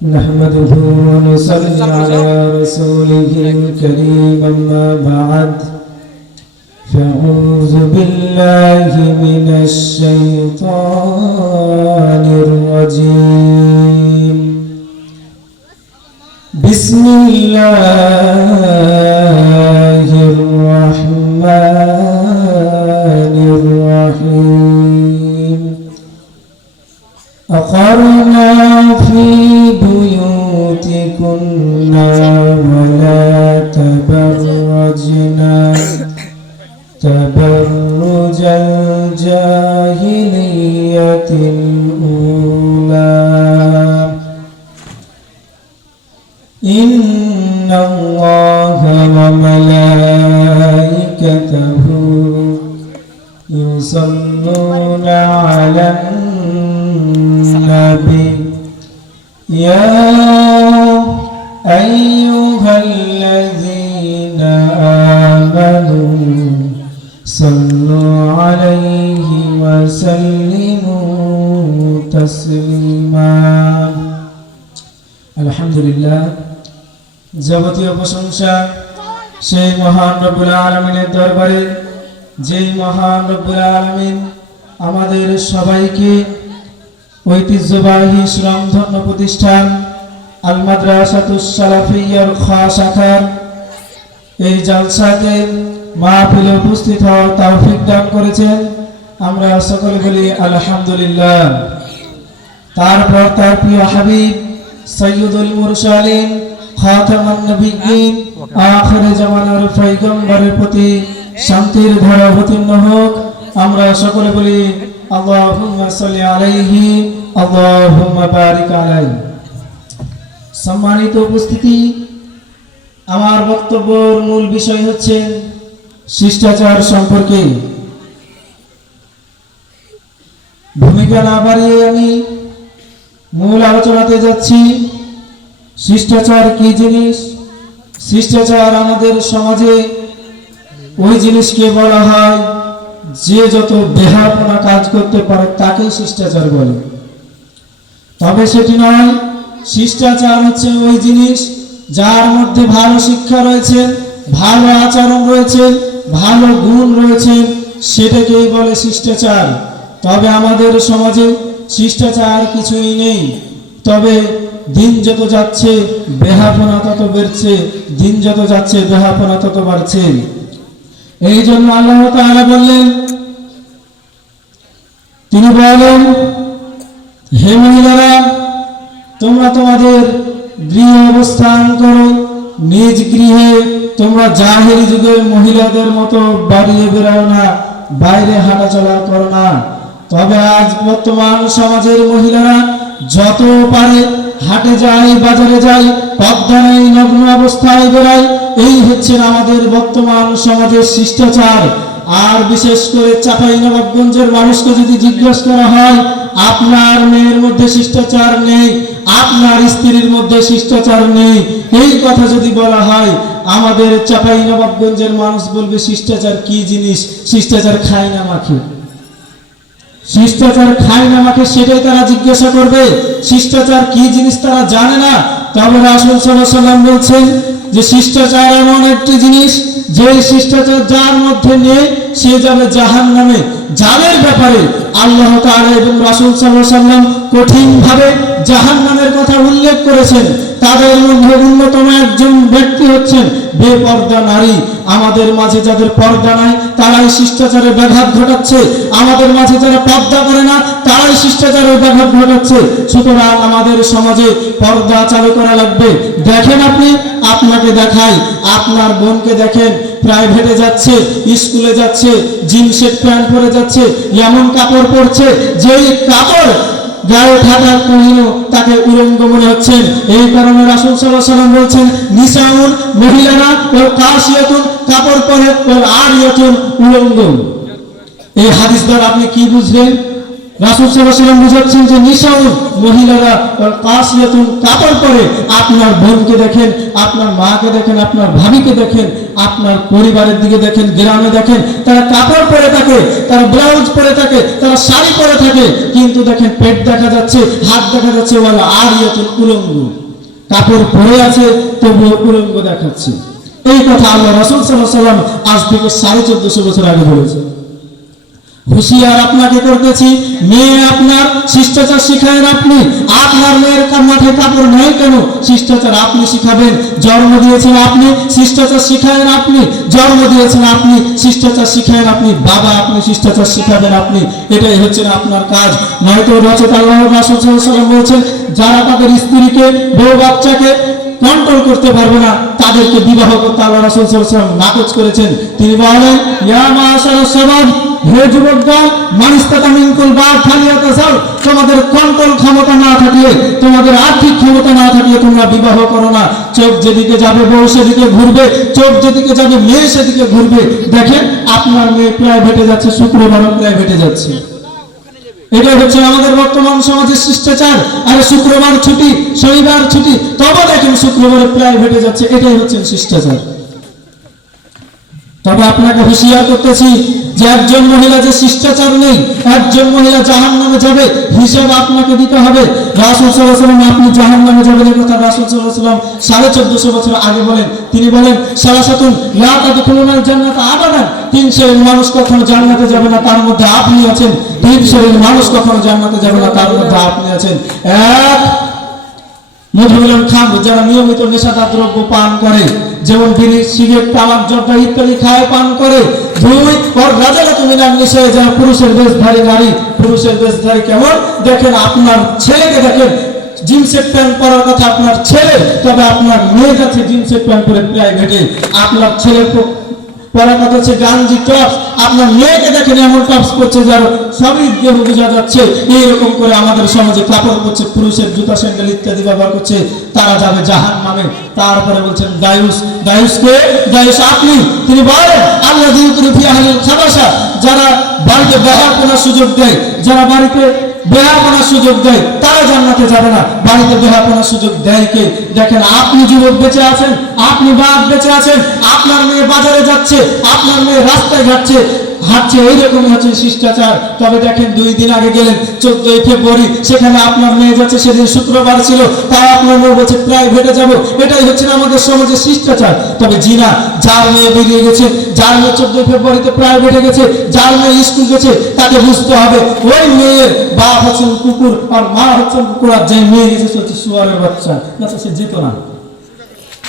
نحمده ونصلي على رسوله الكريم أما بعد فأعوذ بالله من الشيطان الرجيم بسم الله الرحمن الرحيم أقرنا في بيوتكن ولا تبرجنا تبرج الجاهلية الأولى إن الله وملائكته يصلون على النبي يا أيها الذين آمنوا صلوا عليه وسلموا تسليما الحمد لله যাবতীয় প্রশংসা সেই মহান রব্বুল আলামিনের দরবারে যেই মহান রব্বুল আলামিন আমাদের সবাইকে ঐতিহ্যবাহী শ্রমধন্য প্রতিষ্ঠান আল মাদ্রাসাতুস সালাফিয়ার খ শাখার এই জালসাতে মাহফিলে উপস্থিত হওয়ার তৌফিক দান করেছেন। আমরা সকলে বলি আলহামদুলিল্লাহ। তারপর তার প্রিয় হাবিব সাইয়্যিদুল মুরসালিন খাতামুন নবিয়্যিন আখির জামানার পয়গম্বরের প্রতি শান্তির ধারা অবতীর্ণ হোক। আমরা সকলে বলি আল্লাহুম্মা সাল্লি আলাইহি আল্লাহুম্মা বারিক আলাইহি। সম্মানিত উপস্থিতি, আমার বক্তব্যের মূল বিষয় হচ্ছে শিষ্টাচার সম্পর্কে। ভূমিকা না বাড়িয়ে আমি মূল আলোচনাতে যাচ্ছি। শিষ্টাচার কি জিনিস? শিষ্টাচার আমাদের সমাজে ওই জিনিসকে বলা হয় যে যত বেহাপনা কাজ করতে পারে তাকেই শিষ্টাচার বলে। তবে সেটি নয়। শিষ্টাচার হচ্ছে ওই জিনিস যার মধ্যে ভালো শিক্ষা রয়েছে, ভালো আচরণ রয়েছে, ভালো গুণ রয়েছে, সেটাকেই বলে শিষ্টাচার। তবে আমাদের সমাজে শিষ্টাচার কিছুই নেই। তবে দিন যত যাচ্ছে বেহাপনা তত বেড়েছে, দিন যত যাচ্ছে বেহাপনা তত বাড়ছে। এই জন্য আল্লাহ তাআলা বললেন, তিনি বলেন, হে মহিলারা, তোমরা তোমাদের গৃহে অবস্থান করো, নিজ গৃহে। তোমরা জাহেলি যুগের মহিলাদের মতো বাড়িয়ে বেরাও না, বাইরে হাঁটাচলা করো না। তবে আজ বর্তমান সমাজের মহিলারা যত পারে হাটে যায়, বাজারে যায়, পর্দা নেই, নগ্ন অবস্থায় বেড়ায়। এই হচ্ছে আমাদের বর্তমান সমাজের শিষ্টাচার। আর বিশেষ করে চাঁপাইনবাবগঞ্জের মানুষকে যদি জিজ্ঞেস করা হয়, আপনার মেয়ের মধ্যে শিষ্টাচার নেই, আপনার স্ত্রীর মধ্যে শিষ্টাচার নেই, এই কথা যদি বলা হয়, আমাদের চাঁপাইনবাবগঞ্জের মানুষ বলবে শিষ্টাচার কি জিনিস? শিষ্টাচার খায় না মাখে। শিষ্টাচার খায় না মাখে, সেটাই তারা জিজ্ঞাসা করবে। শিষ্টাচার কি জিনিস তারা জানে না। তবে রাসূল সাল্লাল্লাহু আলাইহি ওয়াসাল্লাম বলছেন যে শিষ্টাচার এমন একটি জিনিস, যে শিষ্টাচার যার মধ্যে নেই সে যাবে জাহান্নামে। যাদের ব্যাপারে আল্লাহ তাআলা এবং রাসূল সাল্লাল্লাহু আলাইহি ওয়াসাল্লাম কঠিনভাবে জাহান্নামের কথা উল্লেখ করেছেন, তাদের মধ্যে অন্যতম একজন ব্যক্তি হচ্ছেন বেপর্দা নারী। আমাদের মাঝে যাদের পর্দা নাই তারাই শিষ্টাচারের ব্যাঘাত ঘটাচ্ছে। আমাদের মাঝে যারা পর্দা করে না তারাই শিষ্টাচারের ব্যাঘাত ঘটাচ্ছে। সুতরাং আমাদের সমাজে পর্দা চালু করা লাগবে। দেখেন, আপনি আপনাকে দেখাই, আপনার বোনকে দেখেন, প্রাইভেটে যাচ্ছে, স্কুলে যাচ্ছে, জিন্সের প্যান্ট পরে যাচ্ছে, এমন কাপড় পরছে যেই কাপড় গায়ে থাকার পরেও তাকে উলঙ্গ মনে হচ্ছেন। এই কারণে রাসূল সাল্লাল্লাহু আলাইহি ওয়াসাল্লাম বলছেন, নিসাউন, মহিলারা, ওর কাশিয়াতুন, কাপড় পরে, ওর আরিয়াতুন, উলঙ্গ। এই হাদিস দ্বারা আপনি কি বুঝলেন? রাসূল সাল্লাল্লাহু আলাইহি ওয়াসাল্লাম বুঝাচ্ছেন যে নিসাউন মহিলারা কাসিয়াতুন কাপড় পরে। আপনার বোনকে দেখেন, আপনার মাকে দেখেন, আপনার ভাবিকে দেখেন, আপনার পরিবারের দিকে দেখেন, গ্রামে দেখেন, তারা কাপড় পরে থাকে, তারা ব্লাউজ পরে থাকে, তারা শাড়ি পরে থাকে, কিন্তু দেখেন পেট দেখা যাচ্ছে, হাত দেখা যাচ্ছে, ওয়ালা আরিয়াতুন উলঙ্গ, কাপড় পরে আছে তবুও উলঙ্গ দেখাচ্ছে। এই কথা আল্লাহ রাসূল সাল্লাল্লাহু আলাইহি ওয়াসাল্লাম আজ থেকে 1450 বছর আগে বলেছেন। হুঁশিয়ার আপনাকে করতেছি, মেয়ে আপনার শিষ্টাচার শিখায়েন আপনি। আপনার মেয়ের মাথায় কাপড় নাই কেন? শিষ্টাচার আপনি শিখাবেন। জন্ম দিয়েছেন আপনি, শিষ্টাচার শিখায়েন আপনি। জন্ম দিয়েছেন আপনি, শিষ্টাচার শিখায়েন আপনি। বাবা আপনি, শিষ্টাচার শিখাবেন আপনি। এটাই হচ্ছে না আপনার কাজ। নয়তো রচত আল্লাহ রাসূল সাল্লাল্লাহু আলাইহি ওয়াসাল্লাম বলছেন, যারা তাদের স্ত্রীকে, বউ বাচ্চাকে কন্ট্রোল করতে পারবে না, তাদেরকে বিবাহ করতে আল্লাহ রাসূল সাল্লাল্লাহু আলাইহি ওয়াসাল্লাম নাকচ করেছেন। তিনি বলেন, ইয়া মাশারাস শাবাব, হে যুবকগণ, মান ইসতাতা মিনকুল বা'দ ফালিয়াতাসাল, তোমাদের কন্ট্রোল ক্ষমতা না থাকলে, তোমাদের আর্থিক ক্ষমতা না থাকলে তোমরা বিবাহ করো না। চোখ যেদিকে যাবে বউ সেদিকে ঘুরবে, চোখ যেদিকে যাবে মেয়ে সেদিকে ঘুরবে। দেখেন আপনার মেয়ে প্রাইভেটে যাচ্ছে, শুক্রবারও প্রাইভেটে যাচ্ছে। এটা হচ্ছে আমাদের বর্তমান সমাজের শিষ্টাচার। আর শুক্রবার ছুটি, শনিবার ছুটি, তবে দেখেন শুক্রবারে প্রাইভেটে যাচ্ছে। এটাই হচ্ছে শিষ্টাচার। তবে আপনাকে হুঁশিয়ার করতেছি যে একজন মহিলা যে শিষ্টাচার নেই, একজন মহিলা জাহান্নামে যাবে, হিসাব আপনাকে দিতে হবে। রাসূল সাল্লাল্লাহু আলাইহি ওয়াসাল্লাম আপনি জাহান্নামে যাবেন এই কথা রাসূল সাল্লাল্লাহু আলাইহি ওয়াসাল্লাম 1450 বছর আগে বলেন। তিনি বলেন, সালাসাতুন লা তাদখুলুনাল জান্নাতা আবাদান, তিন শ্রেণীর মানুষ কখনো জান্নাতে যাবে না, তার মধ্যে আপনি আছেন। তিন শ্রেণীর মানুষ কখনো জান্নাতে যাবে না, তার মধ্যে আপনি আছেন। এক, মধুমিলন খান, যারা নিয়মিত নেশাদার দ্রব্য পান করে, যেমন বিড়ি, সিগারেট, তামাক, জর্দা ইত্যাদি খায়, পান করে। দুই, ওর রাজালাতু মিনান নিসায়ে, যারা পুরুষের বেশধারী নারী, পুরুষের বেশধারী কেমন? দেখেন আপনার ছেলেকে দেখেন, জিন্সের প্যান্ট পরার কথা আপনার ছেলে, তবে আপনার মেয়ে যাচ্ছে জিন্সের প্যান্ট পরে প্রাইভেটে। আপনার ছেলে পরার কথা হচ্ছে গাঞ্জি, টপস, আপনার মেয়েকে দেখেন এমন টপস করছে যার সবই দেহ বোঝা যাচ্ছে। এইরকম করে আমাদের সমাজে কাপড় করছে, পুরুষের জুতা, স্যান্ডেল ইত্যাদি ব্যবহার করছে, তারা যাবে জাহান্নামে। তারপরে বলছেন দায়ুস, দায়ুসকে, দায়ুস আপনি। তিনি বলেন, আল্লাযী ইউকরিহু ফি আহলিল খাবাসা, যারা বাড়িতে বেহায়াপনার সুযোগ দেয়, যারা বাড়িতে বেহায়াপনার সুযোগ দেয়, তারা জান্নাতে যাবে না। বাড়িতে বেহায়াপনার সুযোগ দেয় কে? দেখেন আপনি যুবক বেঁচে আছেন, আপনি বাপ বেঁচে আছেন, আপনার মেয়ে বাজারে যাচ্ছে, আপনার মেয়ে রাস্তায় হাঁটছে, এইরকমই হচ্ছে শিষ্টাচার। তবে দেখেন 2 দিন আগে গেলেন 14ই ফেব্রুয়ারি, সেখানে আপনার মেয়ে যাচ্ছে, সেদিন শুক্রবার ছিল, তাই আপনার মেয়ে বলছে প্রাইভেটে যাবো। এটাই হচ্ছে আমাদের সমাজের শিষ্টাচার। তবে জিনা, যার মেয়ে বেরিয়ে গেছে, যার মেয়ে 14ই ফেব্রুয়ারিতে প্রাইভেটে গেছে, যার মেয়ে স্কুল গেছে, তাকে বুঝতে হবে ওই মেয়ের বাপ হচ্ছেন কুকুর আর মা হচ্ছেন কুকুর, আর যে মেয়ে গেছে সে হচ্ছে শুয়ারের বাচ্চা, না সে যেত না।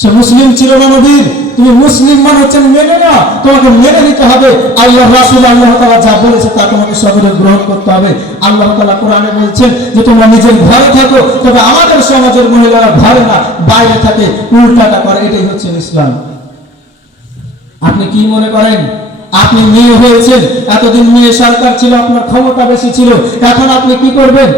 সে মুসলিম ছিল না নবীর। তুমি মুসলিম মানে হচ্ছেন মেনে না, তোমাকে মেনে নিতে হবে। আল্লাহ রাসূল আল্লাহ তাআলা যা বলেছে তা তোমাকে সবরে গ্রহণ করতে হবে। আল্লাহ তাআলা কোরআনে বলছেন যে তোমরা নিজের ঘরে থাকো, তবে আমাদের সমাজের মহিলারা ঘরে না বাইরে থাকে, উল্টাটা করে। এটাই হচ্ছে ইসলাম। আপনি কি মনে করেন আপনি মেয়ে হয়েছেন, এতদিন মেয়ে সরকার ছিল, আপনার ক্ষমতা বেশি ছিল, এখন আপনি কি করবেন?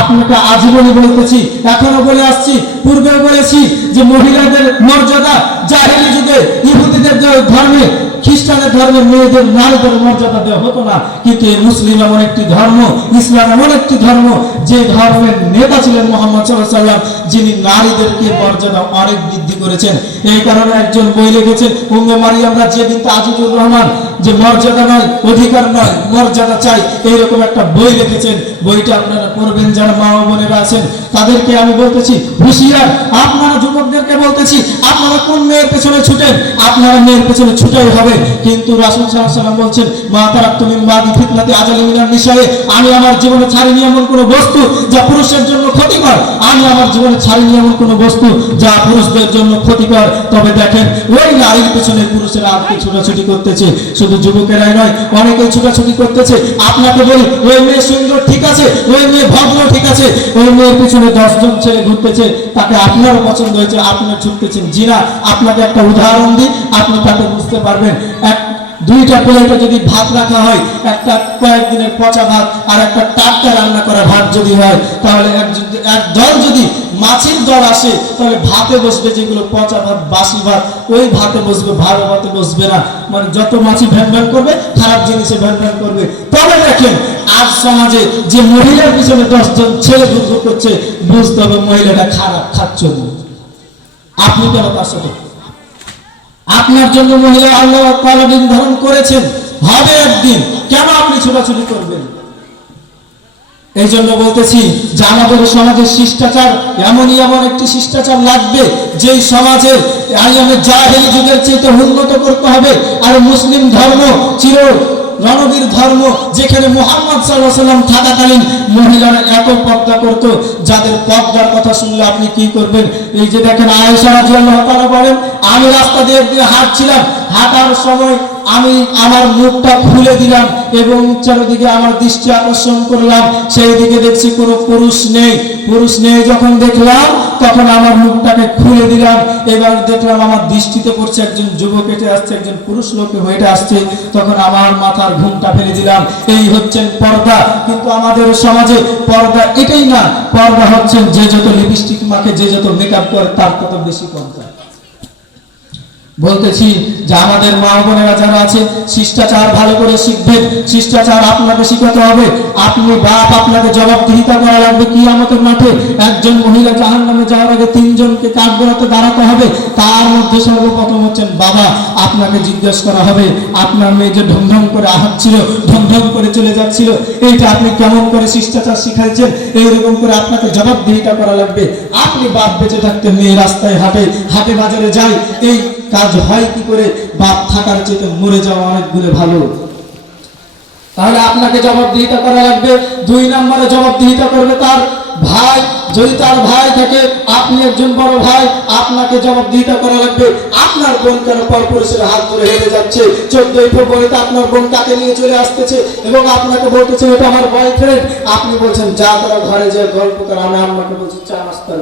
আপনাকে আজীবনই বলতেছি, এখনো বলে আসছি, পূর্বেও বলেছি যে মহিলাদের মর্যাদা জাহেলি যুগে ইহুদিদের ধর্মে, খ্রিস্টানের ধর্মে মেয়েদের, নারীদের মর্যাদা দেওয়া হতো না। কিন্তু এই মুসলিম এমন একটি ধর্ম, ইসলাম এমন একটি ধর্ম, যে ধর্মের নেতা ছিলেন মুহাম্মদ সাল্লাল্লাহু আলাইহি ওয়াসাল্লাম, যিনি নারীদেরকে মর্যাদা অনেক বৃদ্ধি করেছেন। এই কারণে একজন বই লিখেছেন, উম্মে মারিয়াম রাজিয়া বিনতে আজিজুর রহমান, যে মর্যাদা নয়, অধিকার নয়, মর্যাদা চাই, এইরকম একটা বই লিখেছেন। বইটা আপনারা পড়বেন, যারা মা ও বোনেরা আছেন তাদেরকে আমি বলতেছি, হুঁশিয়ার। আপনারা যুবকদেরকে বলতেছি, আপনারা কোন মেয়ের পেছনে ছুটেন? আপনারা মেয়ের পেছনে ছুটাই হবে। কিন্তু রাসূল সাল্লাল্লাহু আলাইহি ওয়াসাল্লাম বলছেন, মা তারাকতু মিন বাদি ফিতনাতি আজালি মিনান নিসায়ে, আমি আমার জীবনে ছাড়িনি এমন কোনো বস্তু যা পুরুষের জন্য ক্ষতিকর। আমি আমার জীবনে ছাড়িনি এমন কোনো বস্তু যা পুরুষদের জন্য ক্ষতিকর। তবে দেখেন ওই নারীর পেছনে পুরুষেরা আজকে ছোটাছুটি করতেছে। শুধু যুবকেরাই নয়, অনেকেই ছোটাছুটি করতেছে। আপনাকে বলি, ওই মেয়ে সুন্দর ঠিক আছে, ওই মেয়ে ভদ্র ঠিক আছে, ওই মেয়ের পিছনে 10 জন ছেলে ঘুরতেছে, তাকে আপনারও পছন্দ হয়েছে, আপনি ছুটতেছেন। জিনা, আপনাকে একটা উদাহরণ দিই, আপনি তাকে বুঝতে পারবেন। দুইটা প্লেটে যদি ভাত রাখা হয়, একটা কয়েকদিনের পচা ভাত আর একটা টাটকা রান্না করা ভাত যদি হয়, তাহলে এক দল যদি মাছের দল আসে, তাহলে ভাতে বসবে যেগুলো পচা ভাত, বাসি ভাত, ওই ভাতে বসবে, ভালো ভাতে বসবে না। মানে যত মাছি ভ্যান ভ্যান করবে, খারাপ জিনিসে ভ্যান ভ্যান করবে। তবে দেখেন আজ সমাজে যে মহিলার পিছনে 10 জন ছেলে ঘুরঘু করছে, বুঝতে হবে মহিলাটা খারাপ খাচ্ছ। আপনি কেন তার সাথে? আপনার জন্য মহিলা আল্লাহ তাআলা নির্ধারণ করেছেন, হবে একদিন, কেন আপনি ছোটাছুটি করবেন? এই জন্য বলতেছি যে আমাদের সমাজের শিষ্টাচার এমন একটি শিষ্টাচার লাগবে, যেই সমাজে আইয়ামের জাহেলি যুগের চেয়ে উন্নত করতে হবে। আর মুসলিম ধর্ম চির রণবীর ধর্ম, যেখানে মুহাম্মদ সাল্লাল্লাহু আলাইহি ওয়াসাল্লাম থাকাকালীন মহিলারা এত পর্দা করত, যাদের পর্দার কথা শুনলে আপনি কি করবেন? এই যে দেখেন আয়েশা রাদিয়াল্লাহু তাআলা বলেন, আমি রাস্তা দিয়ে হাঁটছিলাম, হাঁটার সময় আমি আমার মুখটা খুলে দিলাম এবং চারিদিকে আমার দৃষ্টি আকর্ষণ করলাম, সেই দিকে দেখছি কোনো পুরুষ নেই। যখন দেখলাম তখন আমার মুখটাকে খুলে দিলাম, এবার দেখলাম আমার দৃষ্টিতে পড়ছে একজন যুবক হেঁটে আসছে, একজন পুরুষ লোক হেঁটে আসছে, তখন আমার মাথার ঘুমটা ফেলে দিলাম। এই হচ্ছেন পর্দা। কিন্তু আমাদের সমাজে পর্দা এটাই না, পর্দা হচ্ছেন যে যত লিপস্টিক মাখে, যে যত মেকআপ করে, তার তত বেশি পর্দা। বলতেছি যে আমাদের মা বোনেরা যারা আছে, শিষ্টাচার ভালো করে শিখবেন। শিষ্টাচার আপনাকে শিখাতে হবে। আপনি বাপ, আপনাকে জবাবদিহিতা করা লাগবে কিয়ামতের মাঠে। একজন মহিলা জাহান্নামে যাওয়ার আগে 3 জনকে কাঠগড়াতে দাঁড়াতে হবে। তার মধ্যে সর্বপ্রথম হচ্ছেন বাবা। আপনাকে জিজ্ঞেস করা হবে, আপনার মেয়ে যে ঢং করে আহাচ্ছিল, ঢং করে চলে যাচ্ছিল, এইটা আপনি কেমন করে শিষ্টাচার শিখাইছেন? এইরকম করে আপনাকে জবাবদিহিতা করা লাগবে। আপনি বাপ বেঁচে থাকতে মেয়ে রাস্তায় হাটে বাজারে যায়, এই কাজ হয় কি করে? বাপ থাকার চেয়ে মরে যাওয়া অনেক গুণে ভালো। তাহলে আপনাকে জবাবদিহিতা করা লাগবে। 2 নম্বরে জবাবদিহিতা করবে তার ভাই। যদি তার ভাই থাকে, আপনি একজন বড় ভাই, আপনাকে জবাবদিহিতা করা লাগবে। আপনার বোন কেন পরপুরুষের হাত ধরে হেঁটে যাচ্ছে? 14 ফেব্রুয়ারিতে আপনার বোন কাকে নিয়ে চলে আসতেছে এবং আপনাকে বলতেছে এটা আমার বয়ফ্রেন্ড। আপনি বলছেন যা তোরা ঘরে যে গল্প কর, আমি আপনাকে বলছি চা নাস্তার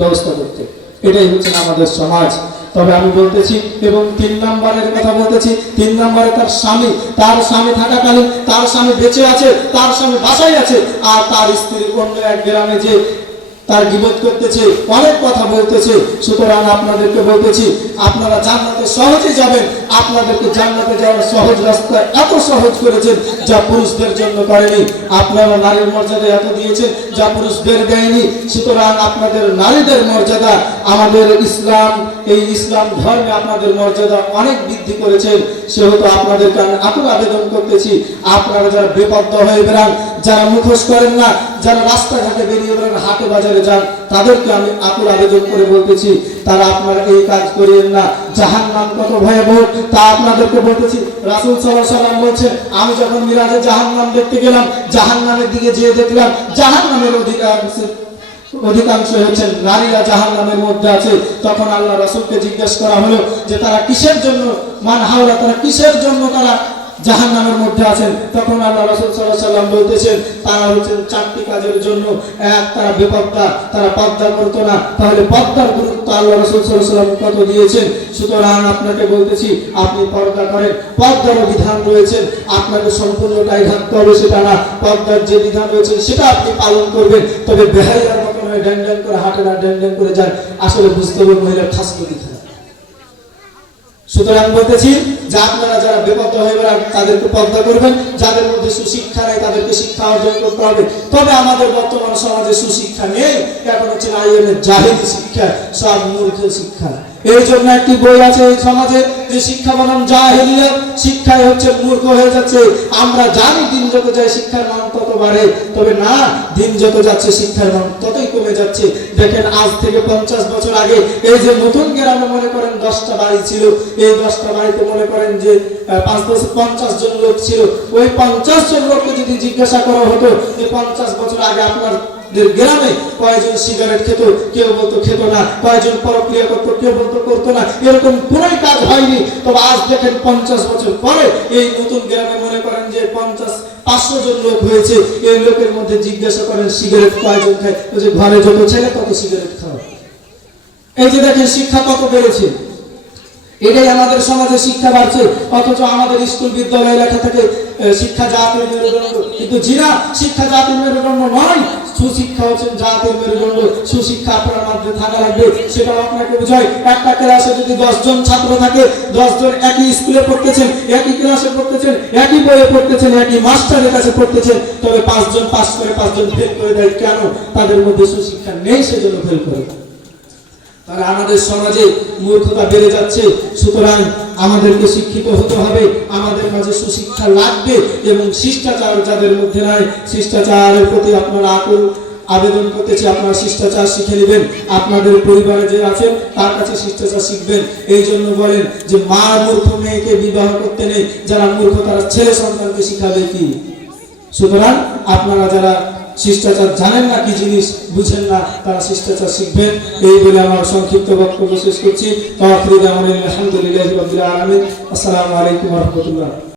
ব্যবস্থা করতে। এটাই হচ্ছে আমাদের সমাজ। তবে আমি বলতেছি, এবং 3 নম্বরের কথা বলতেছি, 3 নম্বরে তার স্বামী থাকাকালীন, তার স্বামী বেঁচে আছে, তার স্বামী বাসায় আছে, আর তার স্ত্রী অন্য এক গ্রামে যে তার গীবত করতেছে, অনেক কথা বলতেছে। সুতরাং আপনাদেরকে বলতেছি, আপনারা জান্নাতে সহজে যাবেন। আপনাদেরকে জান্নাতে যাওয়ার সহজ রাস্তা এত সহজ করেছেন যা পুরুষদের জন্য করেনি। আপনারা নারীর মর্যাদা এত দিয়েছেন যা পুরুষদের দেয়নি। সুতরাং আপনাদের নারীদের মর্যাদা আমাদের এই ইসলাম ধর্মে আপনাদের মর্যাদা অনেক বৃদ্ধি করেছেন। সেহেতু আপনাদেরকে আমি আকুল আবেদন করতেছি, আপনারা যারা বেপর্দা হয়ে বেড়ান, যারা মুখোশ করেন না, যারা রাস্তাঘাটে বেরিয়ে বেড়ান, হাটে বাজারে যান, তাদেরকে আমি আকুল আবেদন করে বলতেছি, তারা আপনারা এই কাজ করিয়েন না। জাহান্নাম কত ভয়াবহ তা আপনাদেরকে বলতেছি। রাসূল সাল্লাল্লাহু আলাইহি ওয়াসাল্লাম বলেছেন, আমি যখন মিরাজে জাহান্নাম দেখতে গেলাম, জাহান্নামের দিকে যেয়ে দেখলাম জাহান্নামের অধিকাংশ হচ্ছেন নারীরা জাহান্নামের মধ্যে আছে। তখন আল্লাহ রাসূলকে জিজ্ঞেস করা হলো যে তারা কিসের জন্য, তারা কিসের জন্য তারা জাহান্নামের মধ্যে আছেন? তখন আল্লাহ রাসূল সাল্লাল্লাহু আলাইহি ওয়াসাল্লাম বলতেছেন তারা হচ্ছেন 4টি কাজের জন্য। এক, তারা বেপর্দা, তারা পর্দা করতো না। তাহলে পর্দার গুরুত্ব আল্লাহ রাসূল সাল্লাল্লাহু আলাইহি ওয়াসাল্লাম কত দিয়েছেন। সুতরাং আপনাকে বলতেছি, আপনি পর্দা করেন, পর্দারও বিধান রয়েছে, আপনাকে সম্পূর্ণটাই ঢাকতে হবে সেটা না। পর্দার যে বিধান রয়েছে সেটা আপনি পালন করবেন। তবে বেহাইয়ার মতন হয়ে ড্যাং করে হাঁটে না, ড্যাং করে যান, আসলে বুঝতে হবে মহিলার খাসকে দিতে। সুতরাং বলতেছি যে আপনারা যারা বেপর্দা হয়ে বেড়ান তাদেরকে পর্দা করবেন। যাদের মধ্যে সুশিক্ষা নেই তাদেরকে শিক্ষা অর্জন করতে হবে। তবে আমাদের বর্তমান সমাজে সুশিক্ষা নেই, এখন হচ্ছে আইএমের জাহেলি শিক্ষা, সব মূর্খ শিক্ষা। এই জন্য একটি বই আছে এই সমাজে যে শিক্ষা বনাম জাহেলিয়াত, শিক্ষায় হচ্ছে মূর্খ হয়ে যাচ্ছে। আমরা জানি দিন যত যায় শিক্ষার মান তত বাড়ে, তবে না, দিন যত যাচ্ছে শিক্ষার মান ততই কমে যাচ্ছে। দেখেন আজ থেকে 50 বছর আগে এই যে নতুন গ্রামে মনে করেন 10টা বাড়ি ছিল, এই 10টা বাড়িতে মনে করেন যে 50 জন লোক ছিল। ওই 50 জন লোককে যদি জিজ্ঞাসা করা হতো যে 50 বছর আগে আপনার গ্রামে কয়জন সিগারেট খেত, কেউ বলতো খেত না। কয়জন পরক্রিয়া করতো, কেউ বলতো করতো না। এরকম কোনোই কাজ হয়নি। তবে আজ দেখেন 50 বছর পরে এই নতুন গ্রামে মনে করেন যে 500 জন লোক হয়েছে। এই লোকের মধ্যে জিজ্ঞাসা করেন সিগারেট কয়জন খায়, যে ঘরে যত ছেলে তত সিগারেট খাওয়া। এই যে দেখেন শিক্ষা কত বেড়েছে। এটাই আমাদের সমাজে শিক্ষা বাড়ছে, অথচ আমাদের স্কুল বিদ্যালয়ে লেখা থাকে শিক্ষা জাতির মেরুদণ্ড, কিন্তু জিনা শিক্ষা জাতির মেরুদণ্ড নয়, সুশিক্ষা হচ্ছেন জাতির মেরুদণ্ড। সুশিক্ষা আপনার মধ্যে থাকা লাগবে, সেটাও আপনাকে বোঝায়। একটা ক্লাসে যদি 10 জন ছাত্র থাকে, 10 জন একই স্কুলে পড়তেছেন, একই ক্লাসে পড়তেছেন, একই বইয়ে পড়তেছেন, একই মাস্টারের কাছে পড়তেছেন, তবে 5 জন পাস করে 5 জন ফেল করে দেয়। কেন? তাদের মধ্যে সুশিক্ষা নেই, সেজন্য ফেল করে। তাহলে আমাদের সমাজে মূর্খতা বেড়ে যাচ্ছে। সুতরাং আমাদেরকে শিক্ষিত হতে হবে, আমাদের মাঝে সুশিক্ষা লাগবে, এবং শিষ্টাচার যাদের মধ্যে নাই, শিষ্টাচারের প্রতি আপনারা আকুল আবেদন করতেছি, আপনারা শিষ্টাচার শিখে নেবেন। আপনাদের পরিবারে যে আছেন তার কাছে শিষ্টাচার শিখবেন। এই জন্য বলেন যে মা মূর্খ মেয়েকে বিবাহ করতে নেই, যারা মূর্খ তারা ছেলে সন্তানকে শিখাবে কি? সুতরাং আপনারা যারা শিষ্টাচার জানেন না, কি জিনিস বুঝেন না, তারা শিষ্টাচার শিখবেন। এই বলে আমার সংক্ষিপ্ত বক্তব্য শেষ করছি। আলহামদুলিল্লাহি রাব্বিল আলামিন। আসসালামু আলাইকুম ওয়া রাহমাতুল্লাহ।